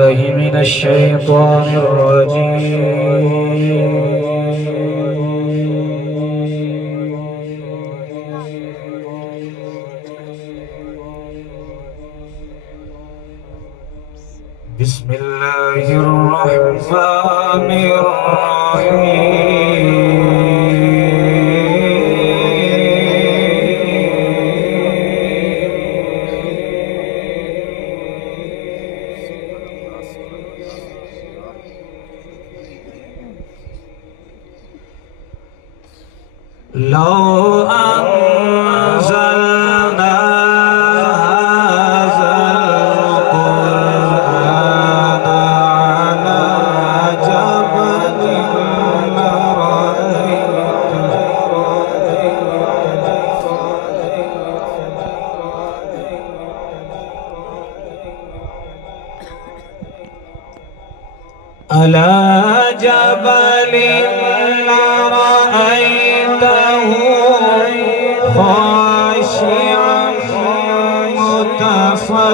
الله من الشيطان الرجيم. بسم الله الرحمن الرحيم. لو أنزلنا هذا القرآن على جبل لرأيته خاشعا متصدعا